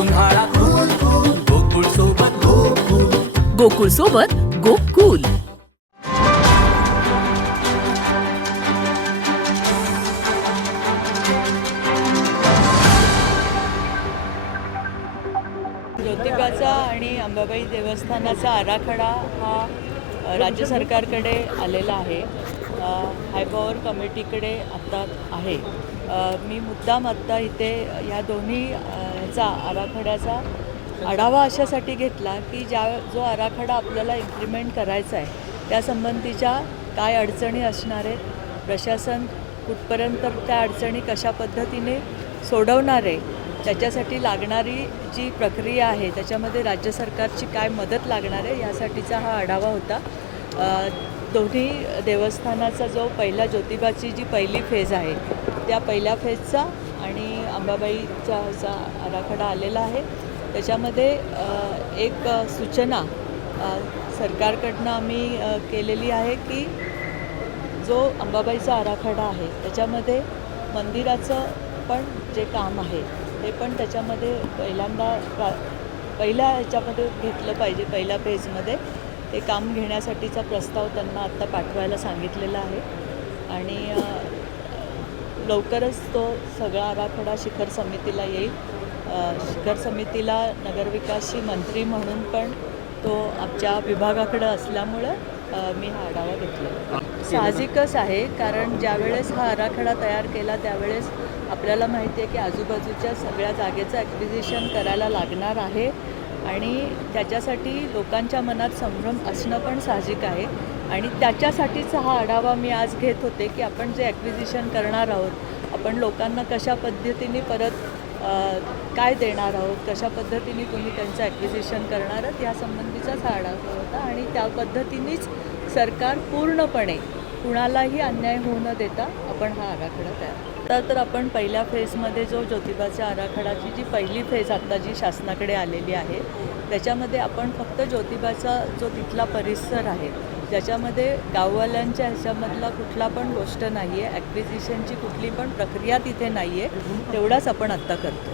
उन्हाळा cool cool Gokul सोबत गोकुळ गोकुळ सोबत गोकुळ ज्योतिबाचा आणि अंबाबाई देवस्थानाचा आराखडा हा राज्य सरकारकडे आलेला आहे. हाय पॉवर कमिटीकडे आत्ता आहे. मी मुद्दाम आत्ता इथे या दोन्ही चा आराखड्याचा आढावा अशासाठी घेतला की ज्या जो आराखडा आपल्याला इम्प्लिमेंट करायचा आहे त्यासंबंधीच्या काय अडचणी असणार आहेत प्रशासन कुठपर्यंत त्या अडचणी कशा पद्धतीने सोडवणार आहे त्याच्यासाठी लागणारी जी प्रक्रिया आहे त्याच्यामध्ये राज्य सरकारची काय मदत लागणार आहे यासाठीचा हा आढावा होता. दोन्ही देवस्थानाचा जो पहिला ज्योतिबाची जी पहिली फेज आहे त्या पहिल्या फेजचा अंबाबाईचा असा आराखडा आलेला आहे. त्याच्यामध्ये एक सूचना सरकारकडनं आम्ही केलेली आहे की जो अंबाबाईचा आराखडा आहे त्याच्यामध्ये मंदिराचं पण जे काम आहे ते पण त्याच्यामध्ये पहिल्यांदा प्रा पहिल्या ह्याच्यामध्ये घेतलं पाहिजे पहिल्या फेजमध्ये. ते काम घेण्यासाठीचा प्रस्ताव त्यांना आत्ता पाठवायला सांगितलेला आहे. आणि लवकरच तो सगळा आराखडा शिखर समितीला येईल. शिखर समितीला नगरविकासची मंत्री म्हणून पण तो आमच्या विभागाकडं असल्यामुळं मी हा आढावा घेतला. साहजिकच आहे कारण ज्यावेळेस हा आराखडा तयार केला त्यावेळेस आपल्याला माहिती आहे की आजूबाजूच्या सगळ्या जागेचं ॲक्विजिशन करायला लागणार आहे. आणि त्याच्यासाठी लोकांच्या मनात संभ्रम असणं पण साहजिक आहे. आणि त्याच्यासाठीचा हा आढावा मी आज घेत होते की आपण जे ॲक्विजिशन करणार आहोत आपण लोकांना कशा पद्धतीने परत काय देणार आहोत कशा पद्धतीने तुम्ही त्यांचं ॲक्विजिशन करणार आहात यासंबंधीचाच हा आढावा होता. आणि त्या पद्धतीनेच सरकार पूर्णपणे कुणालाही अन्याय होऊ न देता आपण हा आराखडा तयार तर तर आपण पहिल्या फेजमध्ये जो ज्योतिबाच्या आराखडाची जी पहिली फेज आत्ता जी शासनाकडे आलेली आहे त्याच्यामध्ये आपण फक्त ज्योतिबाचा जो तिथला परिसर आहे ज्याच्यामध्ये गाववाल्यांच्या ह्याच्यामधला कुठला पण गोष्ट नाही आहे ॲक्विजिशनची कुठली पण प्रक्रिया तिथे नाही आहे तेवढाच आपण आत्ता करतो